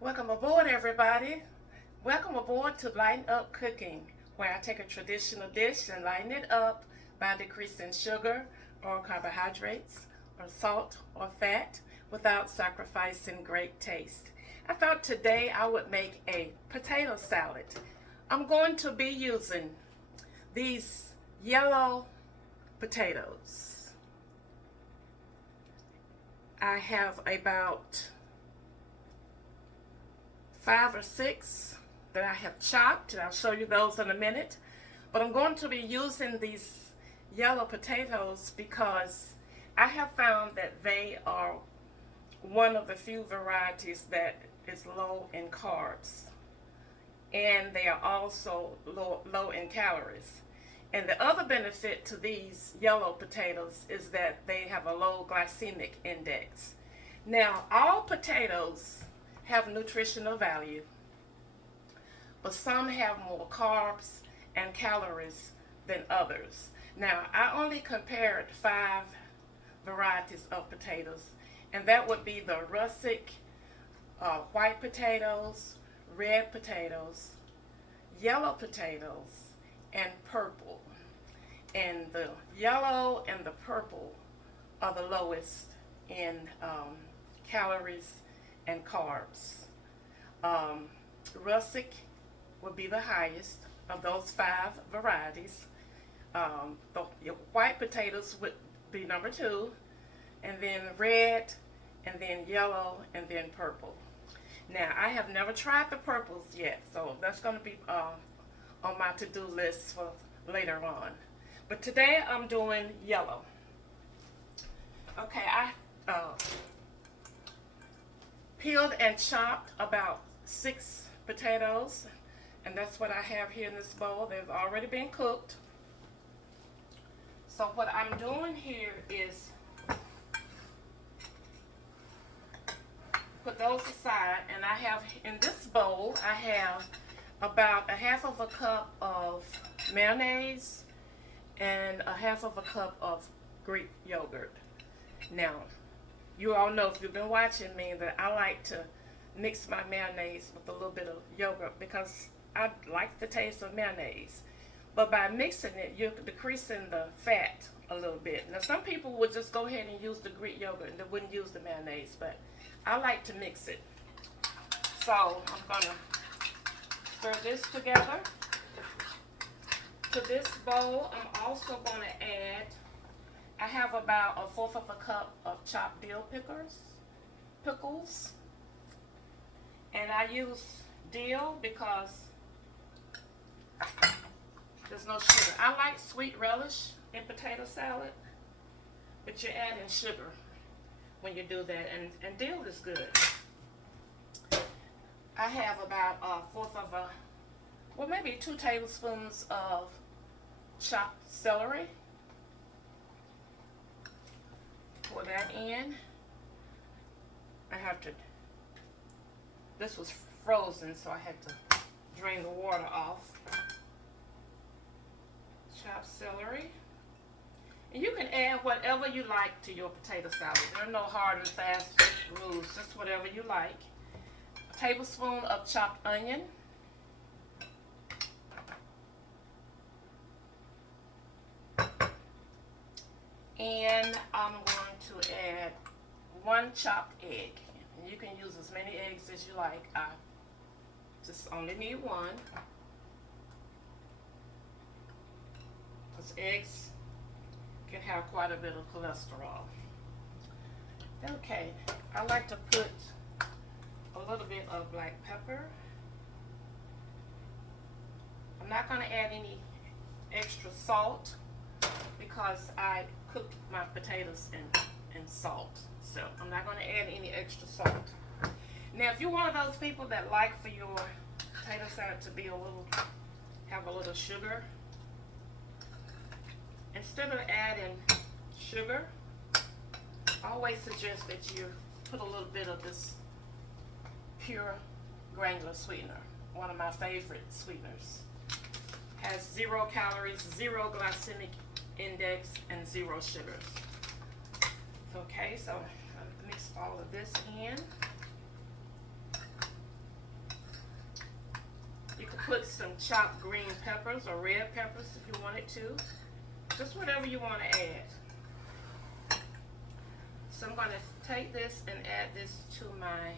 Welcome aboard, everybody. Welcome aboard to Lighten Up Cooking, where I take a traditional dish and lighten it up by decreasing sugar or carbohydrates or salt or fat without sacrificing great taste. I thought today I would make a potato salad. I'm going to be using these yellow potatoes. I have about 5 or 6 that I have chopped, and I'll show you those in a minute. But I'm going to be using these yellow potatoes because I have found that they are one of the few varieties that is low in carbs, and they are also low in calories. And the other benefit to these yellow potatoes is that they have a low glycemic index. Now, all potatoes have nutritional value, but some have more carbs and calories than others. Now, I only compared 5 varieties of potatoes, and that would be the russet, white potatoes, red potatoes, yellow potatoes, and purple. And the yellow and the purple are the lowest in calories and carbs. Russet would be the highest of those 5 varieties. The white potatoes would be number 2, and then red, and then yellow, and then purple. Now, I have never tried the purples yet, so that's going to be on my to-do list for later on. But today I'm doing yellow. Okay, I peeled and chopped about 6 potatoes, and that's what I have here in this bowl. They've already been cooked. So what I'm doing here is put those aside, and I have in this bowl I have about 1/2 cup of mayonnaise and 1/2 cup of Greek yogurt. Now, you all know, if you've been watching me, that I like to mix my mayonnaise with a little bit of yogurt because I like the taste of mayonnaise. But by mixing it, you're decreasing the fat a little bit. Now, some people would just go ahead and use the Greek yogurt and they wouldn't use the mayonnaise, but I like to mix it. So I'm going to stir this together. To this bowl, I'm also going to add, I have about 1/4 cup of chopped dill pickles. And I use dill because there's no sugar. I like sweet relish in potato salad, but you're adding sugar when you do that, and dill is good. I have about 1/4 maybe 2 tablespoons of chopped celery. Pour that in. This was frozen, so I had to drain the water off. Chopped celery. And you can add whatever you like to your potato salad. There are no hard and fast rules, just whatever you like. A tablespoon of chopped onion. And I'm going to add 1 chopped egg. And you can use as many eggs as you like. I just only need 1. Because eggs can have quite a bit of cholesterol. Okay, I like to put a little bit of black pepper. I'm not going to add any extra salt because I cooked my potatoes in salt. So I'm not going to add any extra salt. Now, if you're one of those people that like for your potato salad to be have a little sugar, instead of adding sugar, I always suggest that you put a little bit of this pure granular sweetener, one of my favorite sweeteners. Has 0 calories, 0 glycemic index, and 0 sugars. Okay, so I mix all of this in. put some chopped green peppers or red peppers if you wanted to. Just whatever you want to add. So I'm going to take this and add this to my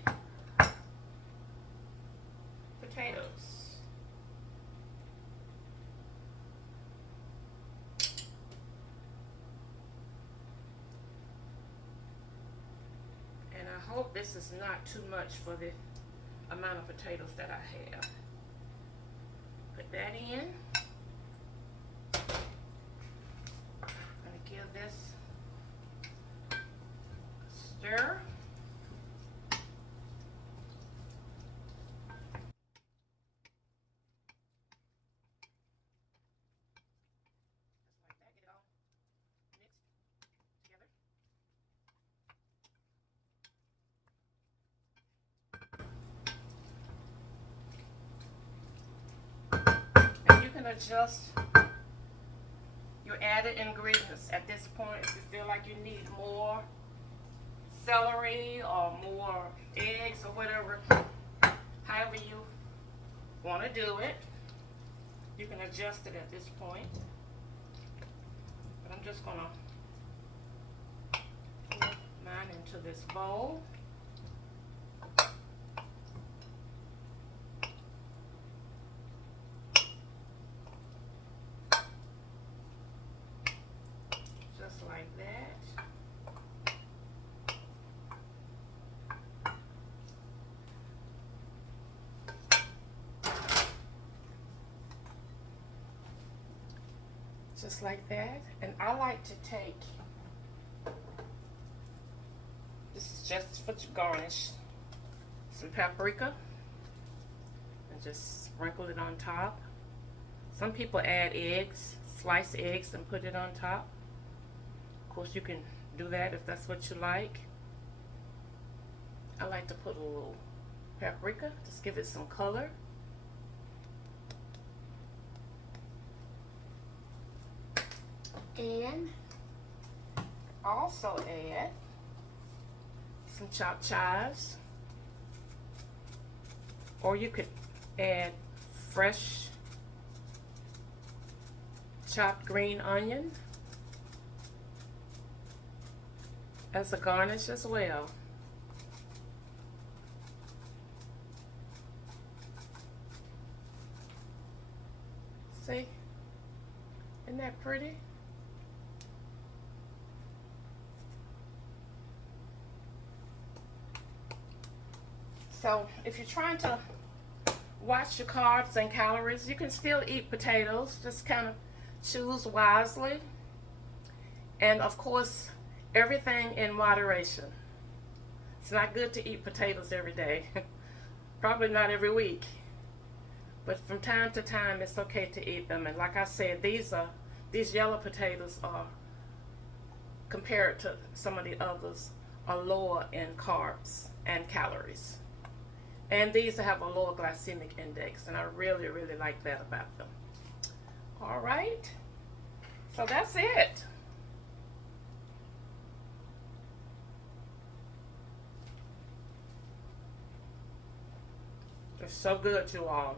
potatoes. And I hope this is not too much for the amount of potatoes that I have. Put that in. I'm going to give this a stir. Adjust your added ingredients at this point. If you feel like you need more celery or more eggs or whatever, however you want to do it, you can adjust it at this point. But I'm just going to pour mine into this bowl. Like that. Just like that. And I like to take, this is just for garnish, some paprika and just sprinkle it on top. Some people add eggs, slice eggs and put it on top. Of course, you can do that if that's what you like. I like to put a little paprika, just give it some color. And also add some chopped chives. Or you could add fresh chopped green onion as a garnish as well. See? Isn't that pretty? So if you're trying to watch your carbs and calories, you can still eat potatoes. Just kind of choose wisely. And of course, everything in moderation. It's not good to eat potatoes every day. Probably not every week. But from time to time, it's okay to eat them. And like I said, these yellow potatoes are, compared to some of the others, are lower in carbs and calories. And these have a lower glycemic index, and I really, really like that about them. All right, so that's it. They're so good, you all.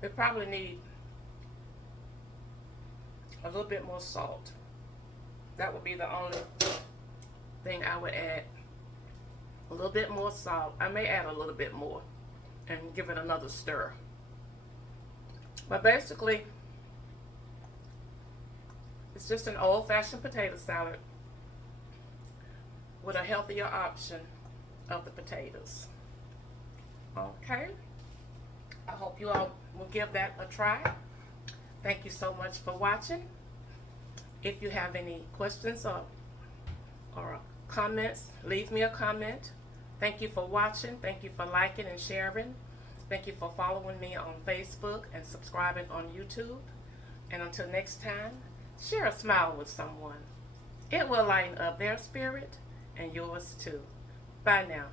They probably need a little bit more salt. That would be the only thing I would add. A little bit more salt. I may add a little bit more and give it another stir. But basically, it's just an old-fashioned potato salad with a healthier option of the potatoes. Okay, I hope you all will give that a try. Thank you so much for watching. If you have any questions or comments, leave me a comment. Thank you for watching. Thank you for liking and sharing. Thank you for following me on Facebook and subscribing on YouTube. And until next time, share a smile with someone. It will lighten up their spirit and yours too. Bye now.